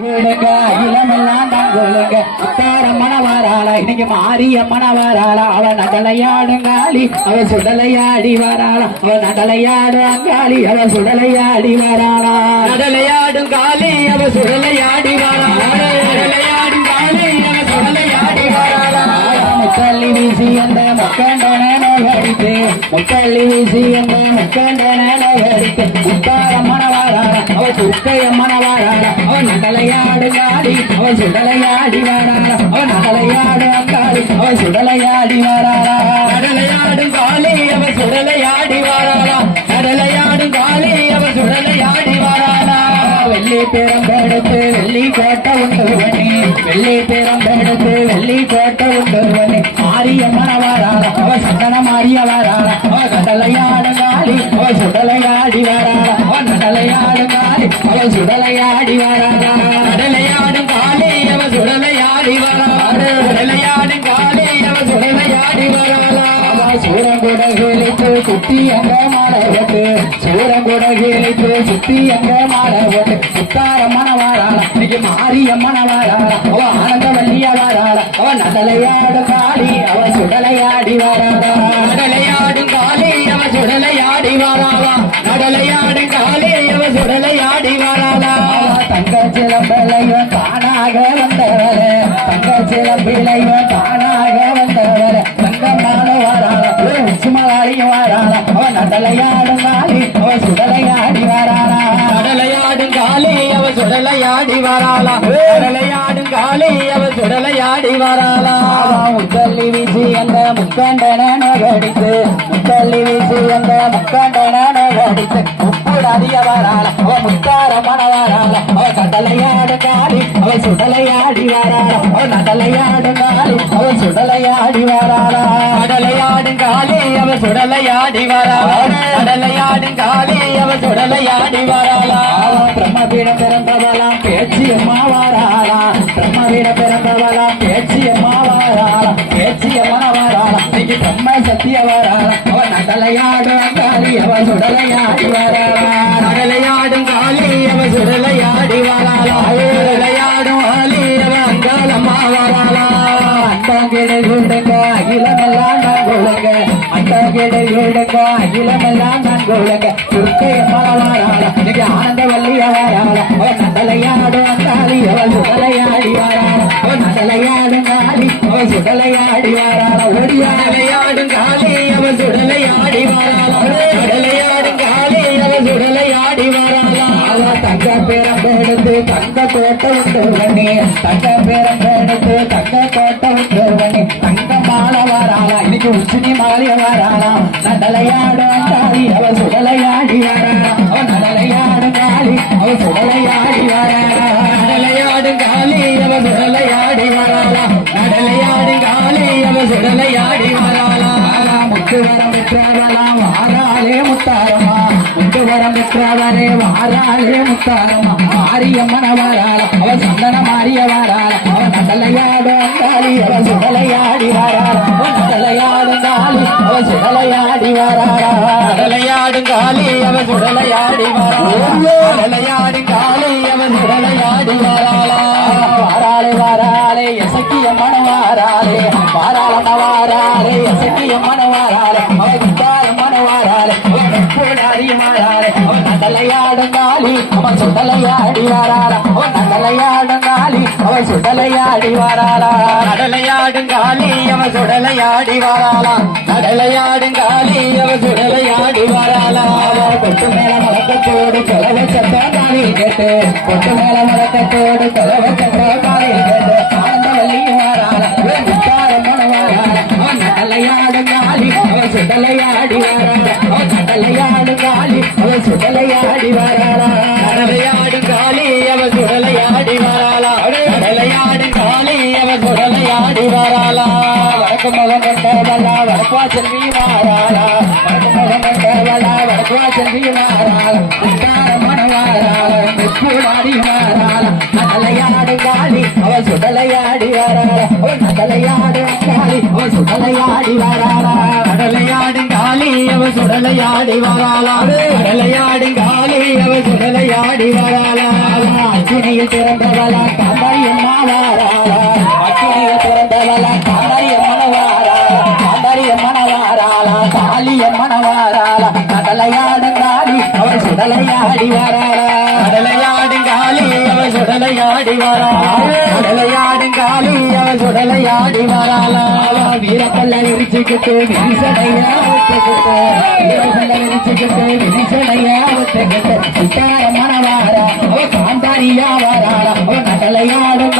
கேளுங்க இளமெல்லாம் தான் கேளுங்க உத்தார மணவாராள இன்னைக்கு மாறிய மணவாராள. அவ சுடலையாடி வராளா. அவ நகலையாடுங்காளி அவ சுடலையாடி வராளா. கடலையாடும் காளி அவ சுடலையாடி வாராளா. கடலையாடும் காளி அவ சுடலையாடி வாராளா. முக்கள்ளி வீசி அந்த முக்கண்டன நோகடித்து முக்கள்ளி வீசி அந்த முக்கண்டன நோகடித்து உத்தார அவ துக்கைய மணவாராள அவ நகலையாடுங்காளி அவ சுடலையாடி வராளா அவ நகலையாடுங்காளி அவ சுடலையாடி வராளா கடலையாடும் காளி அவ சுடலையாடி அவ சுடலையாடி வெள்ளி பேரம்பெடுத்து வெள்ளி கோட்டை உண்டு பண்ணி வெள்ளி பேரம்பெடுத்து வாராளா சுத்தி அங்க மாலை போட்டு சுத்தி அங்க மாலை போட்டு உத்தார இன்னைக்கு மாறிய மணவாராள. அவ ஆனந்த வல்லிய வாராள அவ நடலையாடு காளி அவ சுடலையாடி வாராளா. காளி அவ சுடலையாடி வாராளா. காளி அவ சுடலையாடி வாராளா? கடலையாடும் காளி அவ சுடலையாடி வாராளா? முத்தள்ளி வீசி அந்த முக்கண்டன நகடித்து முத்தள்ளி வீசி அந்த முக்கண்டன நகடித்து உப்புடாதிய வராள? அவ முத்தார மணவாராள அவ கடலையாடு காளி அவ சுடலையாடி வராள? அவ நடலையாடு காளி அவ சுடலையாடி வராளா? கடலையாடும் காளி அவ சுடலையாடி வாராளா? கடலையாடும் காளி அவ சுடலையாடி வாராளா? பிரம்மபீட பிறந்தவளாம் பேச்சியம்மா வாராளா பிரம்மபீட பிறந்தவளாம் பேச்சியம்மா வாராளா பேச்சியம்மா வாராளா இன்னைக்கு பிரம்ம சத்திய வாராளா அவ நகலையாடு அங்காளி அவ சுடலையாடி வாராளா கடலையாடும் காளி அவ சுடலையாடி வாராளா கடலையாடும் காளி அவ அங்காளம்மா அகிலமெல்லாம் நான் அகிலமெல்லாம் நான் இன்னைக்கு ஆனந்த பண்ணி தங்க பேரம்பெடுத்து தங்க கோட்டை உண்டு பண்ணி தங்க மாலை வாராளா இன்னைக்கு உச்சினி மாலைய வாராளா நடலையாடு காளி அவ சுடலையாடி வாராளா அவ நடலையாடு காளி அவ சுடலையாடி வாராளா கடலையாடும் காளி அவ சுடலையாடி வாராளா கடலையாடும் காளி அவ சுடலையாடி வாராளா முத்து வரம் பெற்றவளாம் வாராளே முத்தாரமா முத்து வரம் பெற்றவரே வாராளே முத்தாரமா மாரியம்மன வாராள அவ சந்தன மாறிய வாராள அவ அங்காளி அவ சுடலையாடி வாராள அவ அவ சுடலையாடி வாராளா. கடலையாடும் காளி அவ சுடலையாடி வாராளா. கடலையாடும் காளி அவ சுடலையாடி வாராளா. வாராளே வாராளே எசக்கிய மன வாராளே வாராள வாராளே எசக்கிய மன அவ அவன் சுடலையாடி வாராரா. அவ நகலையாடுங்காலி அவன் சுடலையாடி வாராரா. கடலையாடும் அவன் சுடலையாடி வாராளா. கடலையாடும் அவன் சுடலையாடி வாராளா. கொட்டு மேல மரத்தோடு கொலவ சத்த கேட்டு கொட்டு மேல மரத்தோடு கொலவ ஆடினாரால நகலையாடு காளி அவள் சுடலையாடி வராரா அவள் நகலையாடு காளி அவள் சுடலையாடி வராரா கடலையாடு காளி அவள் சுடலையாடி வராளா. கடலையாடு காளி அவள் சுடலையாடி வராளா. அக்கினியில் பிறந்தவளா கதையும் மாறாரா அக்கினியில் பிறந்தவளா கதையும் மனவாரா கதையும் மனவாராளா காளியும் மனவாராளா கடலையாடு காளி அவள் சுடலையாடி வராளா. கடலையாடு சுடலையாடி வராளா சுடலையாடுங்காலி அவ சுடலையாடி வராளா வீரப்பல்ல நெரிச்சுக்கிட்டு விரிசடையா விட்டுக்கிட்டு வீரப்பல்ல நெரிச்சுக்கிட்டு விரிசடையா விட்டுக்கிட்டு சுட்டார மனவாரா அவ காந்தாரியா வராளா அவ நடலையாடும்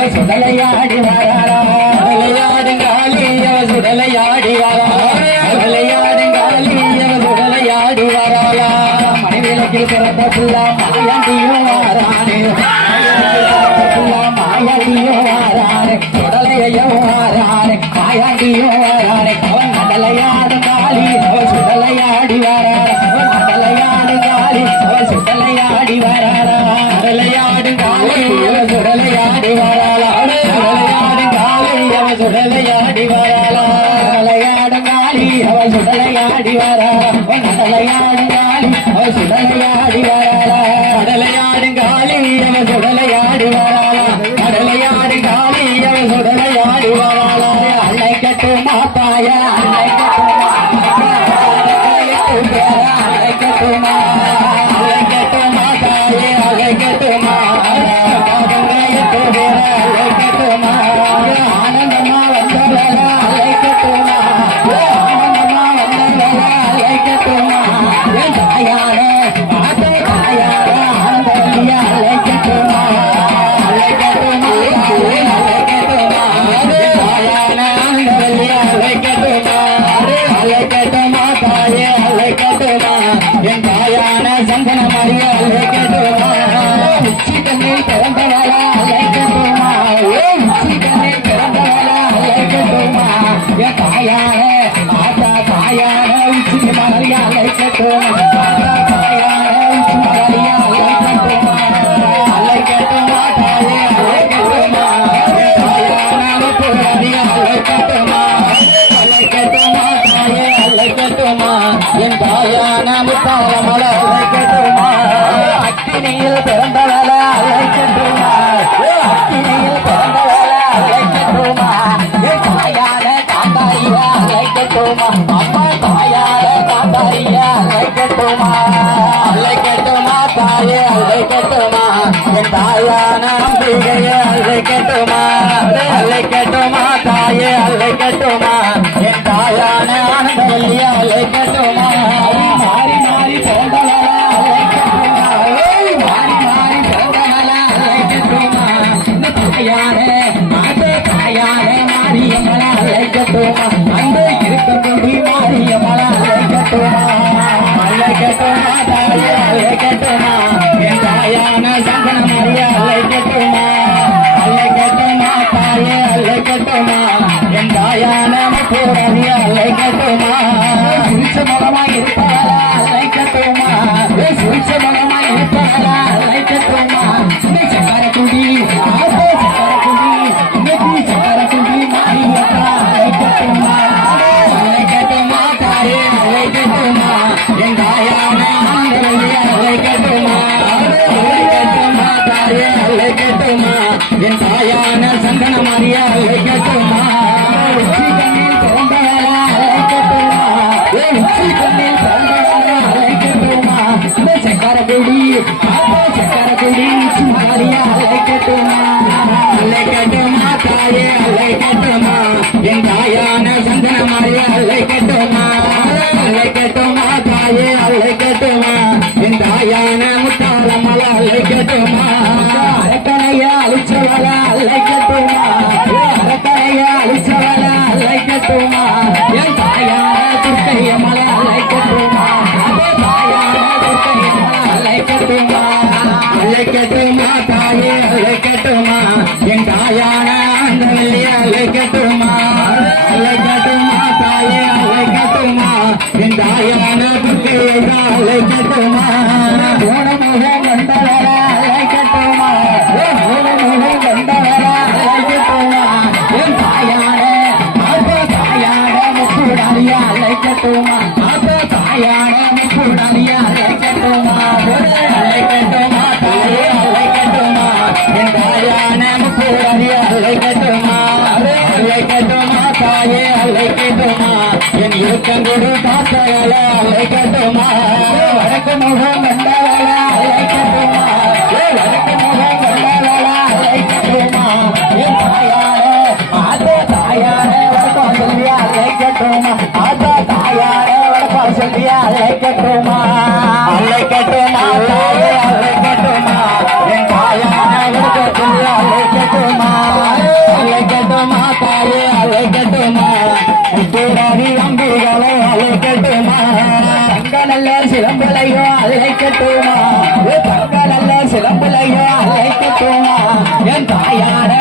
அவ சுடலையாடி வராரா சுடலையாடுங்காலி அவ சுடலையாடி வரா சுடலையாடுங்காலி அவ சுடலையாடி வராளா மனைவிலக்கில் பிறந்த புல்லா மாயாண்டியும் வாரானே புல்லா மாயாண்டியும் வாரானே சுடலையும் வாரானே மாயாண்டியும் சுடலையாடி சுடலையாடி வரா சுடலையாடும் அவ சுடலை அல்லை கட்டுமா? அல்லை கட்டுமா? தாயே அல்லை கட்டுமா? என் தாயான ஆனந்தவல்லி அல்லை மலமாய் இருப்பார் சக்கரகுடி ஆத்தா சக்கரகுடி சுமாரியா அழைக்கட்டுமா அழைக்கட்டுமா தாயே கட்டுமா என் தாயான சந்தன மாறியா அழைக்கட்டுமா அழைக்கட்டுமா தாயே அழைக்கட்டுமா என் தாயான முத்தாளமல அழைக்கட்டுமா அரக்கனையா அழிச்சவளா அழைக்கட்டுமா ஏ தாயான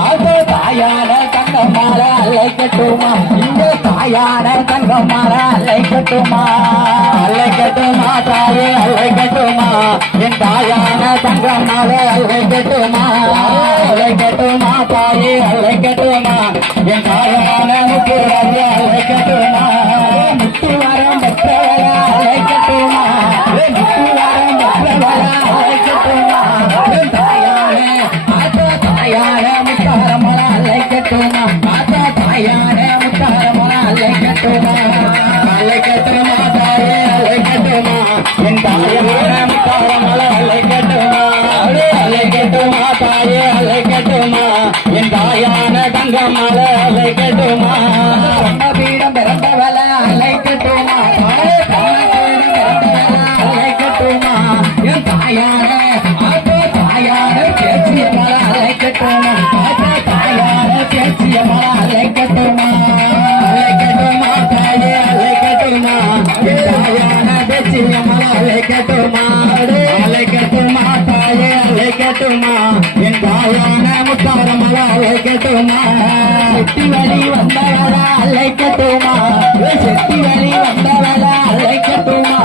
ஆத்தோ தாயான தங்கம்மால அழைக்கட்டுமா? இந்த தாயான தங்கம்மால அழைக்கட்டுமா? அழைக்கட்டுமா தாயே அழைக்கட்டுமா? என் தாயான தங்கம்மால அழைக்கட்டுமா? அழைக்கட்டுமா தாயே அழைக்கட்டுமா? என் தாயான தாயான தங்கமல அழைக்கட்டுமா? பீடம் பிறந்தவள அழைக்கட்டுமா? பழைய பீடம் பிறந்தவள அழைக்கட்டுமா? என் தாயான ஆத்தோ தாயான பேச்சியமல அழைக்கட்டுமா? ஆத்தோ தாயான பேச்சியமல அழைக்கட்டுமா? அழைக்கட்டுமா தாயே அழைக்கட்டுமா? என் தாயான தேசியமல அழைக்கட்டுமா அழைக்கட்டுமா? கேட்டுமா? என் தாயான முத்தாரமல கேட்டுமா? செட்டி வழி வந்தவரா அல்லை கேட்டுமா? செட்டி வழி வந்தவரா அல்லை கேட்டுமா?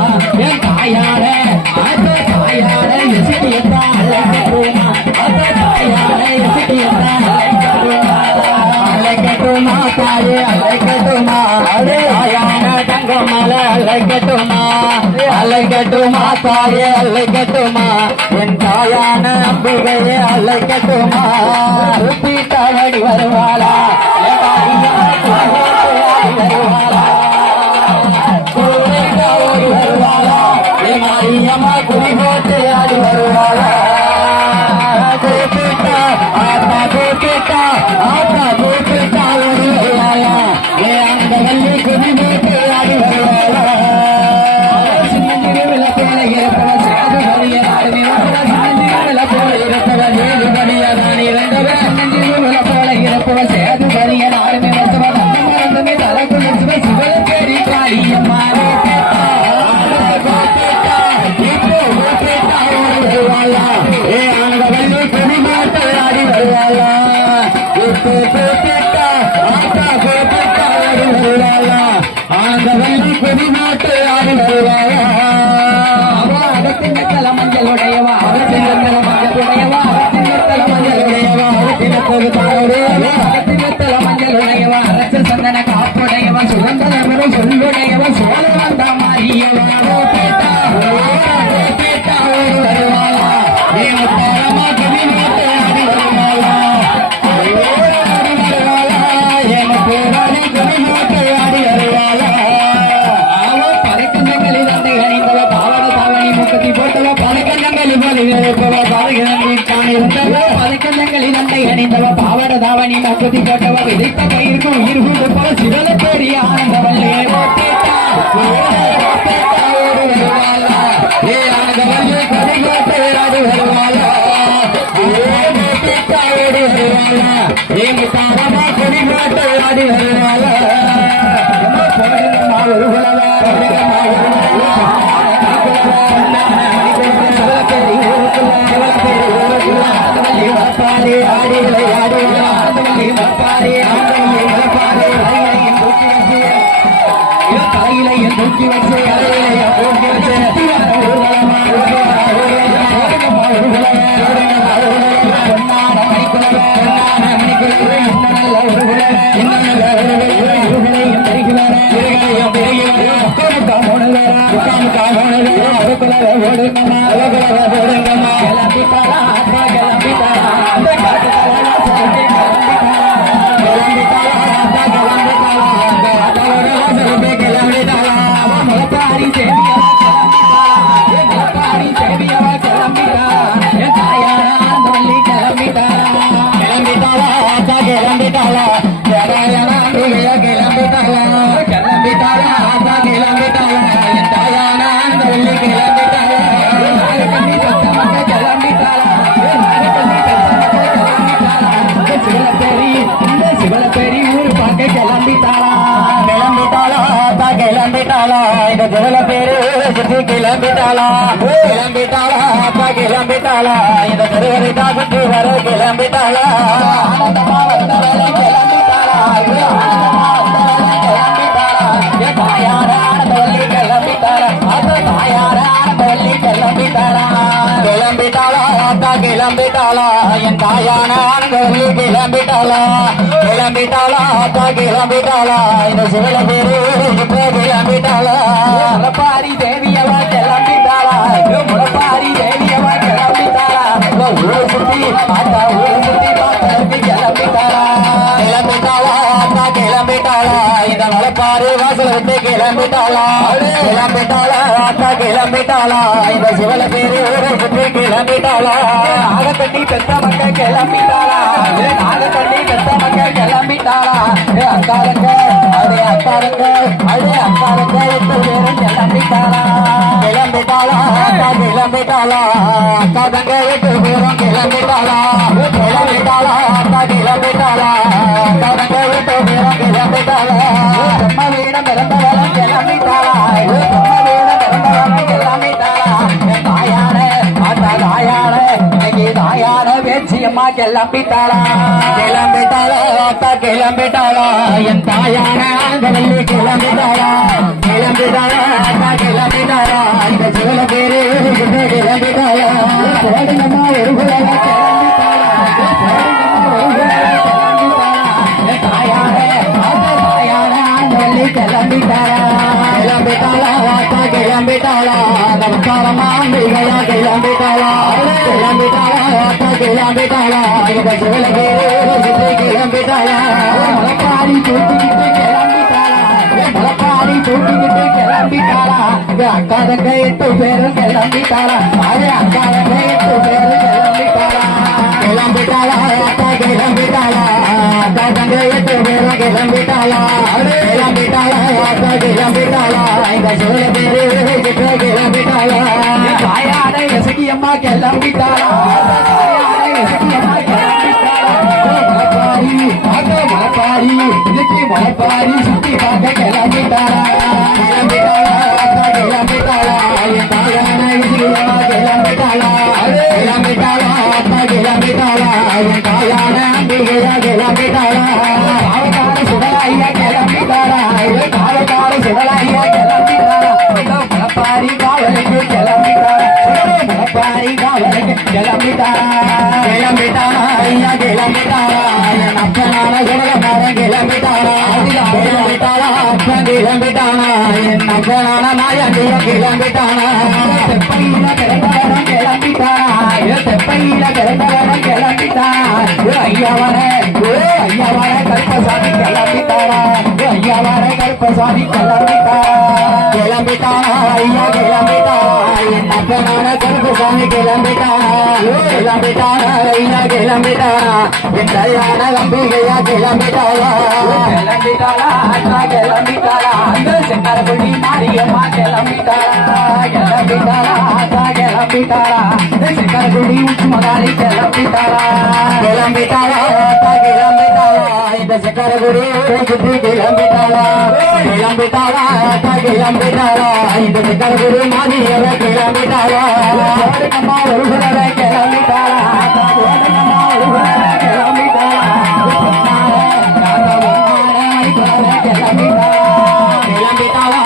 என் தாயான ஆத்தோ தாயான எசிட்டியத்தா தாயே தாயான அம்பிகையே அழைக்கட்டுமா? தவடி வருவாளா? சரஸ்வதி மக்குதி விதைத்த பயிருக்கும் இருபது பல சிவல பெரிய ஆனந்த வல்லே ஏ ஆனந்த வருவாளா ஏ முத்தாரமா கொடிகாட்டு ஆடி வருவாளா ஓடுங்கம்மா அதுக்குலவ ஓடுங்கம்மா கிளம்பிட்டாளா? கிளம்பிட்டாளா? ஆத்தா கிளம்பிட்டாளா? இந்த திருவரிதா சுத்தி வர கிளம்பிட்டாளா? கிளம்பிட்டாளா? என் தாயான கிளம்பிட்டாளா? கிளம்பிட்டாளா? கிளம்பிட்டாளா? இந்த சிவல பேரு கிளம்பிட்டாளா? கிளம்பிட்டாளா இந்த மலைப்பாரு வாசல் விட்டு கிளம்பிட்டாளா கிளம்பிட்டாளா கிளம்பிட்டாளா இந்த சிவல பேரு சுற்றி கிளம்பிட்டாளா நாகக்கண்ணி பெத்த மக்க கிளம்பிட்டாளா நாகக்கண்ணி பெத்த மக்க கிளம்பிட்டாளா அக்காருங்க அதே அக்காருங்க அதே அக்காருங்க எட்டு பேரும் கிளம்பிட்டாளா கிளம்பிட்டாளா அக்கா கிளம்பிட்டாளா அக்கா தங்க எட்டு பேரும் கிளம்பிட்டாளா கிளம்பிட்டாளா அக்கா கிளம்பிட்டாளா அக்கா தங்க எட்டு பேரும் கிளம்பிட்டாளா பிரம்ம வீடம் பிறந்தவளம் கிளம்பிட்டாளா? கிளம்பிட்டாளா? அக்கா கிளம்பிட்டாளா? என் தாயான ஆங்கவல்லி கிளம்பிட்டாளா? கிளம்பிட்டாளா? அக்கா கிளம்பிட்டாளா? இந்த சிவல பேரு கிளம்பிட்டாளா? போடுங்கம்மா ஒரு குலவ கிளம்பிட்டாளா? கிளம்பிட்டாளா? கிளம்பிட்டாளா? கிளம்பி நமஸ்காரமா மிகையா கிளம்பிட்டாளா கிளம்பிட்டாளா அக்கா கிளம்பிட்டாளா கிளம்பிட்டாளா முளப்பாரி தூக்கிக்கிட்டு கிளம்பிட்டாளா தூக்கிக்கிட்டு கிளம்பிட்டாளா அக்கா தங்க எட்டு பேரும் கிளம்பிட்டாளா அது அக்கா தங்க எட்டு பேரும் கிளம்பிட்டாளா கிளம்பிட்டாளா கிளம்பிட்டாளா அக்கா தங்க எட்டு பேரும் கிளம்பிட்டாளா கிளம்பிட்டாளா கிளம்பிட்டாளா பேரு கிளம்பிட்டாளா தாயார எசகியம்மா கிளம்பிட்டாளா தாயார எசகியம்மா கிளம்பிட்டாளா முளப்பாரி ஆக முளப்பாரி இன்னைக்கு முளப்பாரி சுத்தி பார்க்க கிளம்பிட்டாளா கிளம்பிட்டாளா அக்கா கிளம்பிட்டாளா என் தாயான இசையம்மா காவலுக்கு கிளம்பிட்டாரா கிளம்பிட்டாளா ஐயா கிளம்பிட்டாளா என் அப்பனான குடலக்காரன் கிளம்பிட்டாளா கிளம்பிட்டாளா அப்பன் கிளம்பிட்டாளா என் அப்பனான மாயாண்டிய கிளம்பிட்டாளா தெப்பையில பிறந்தவரம் கிளம்பிட்டாரா இது தெப்பையில பிறந்தவரம் கிளம்பிட்டாரா இது கருப்பசாமி கிளம்பிட்டாரா கருப்பசாமி கிளம்பிட்டாரா கிளம்பிட்டானா ஐயா கிளம்பிட்டானா என் அப்பனான கருப்புசாமி கிளம்பிட்டானா கிளம்பிட்டானா ஐயா கிளம்பிட்டானா என் கல்யாண அம்பிகையா கிளம்பிட்டாளா கிளம்பிட்டாளா அண்ணா கிளம்பிட்டாளா அந்த செங்கரகுடி மாரியம்மா கிளம்பிட்டாளா கிளம்பிட்டாளா அண்ணா கிளம்பிட்டாளா இந்த செங்கரகுடி உச்சி மகாளி கிளம்பிட்டாளா கிளம்பிட்டாளா அத்தா கிளம்பிட்டாளா இந்த சக்கரகுடி தூக்கி கிளம்பிட்டாளா? கிளம்பிட்டாளா? கிளம்பிட்டாளா? இந்த சக்கரகுடி மாமியவ கிளம்பிட்டாளா? அம்மா ஒரு குடவை கிளம்பிட்டாளா? அம்மா ஒரு குடவை கிளம்பிட்டாளா? கிளம்பிட்டாளா?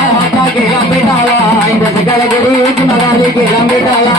கிளம்பிட்டாளா? இந்த சக்கரகுடி மகாலி கிளம்பிட்டாளா?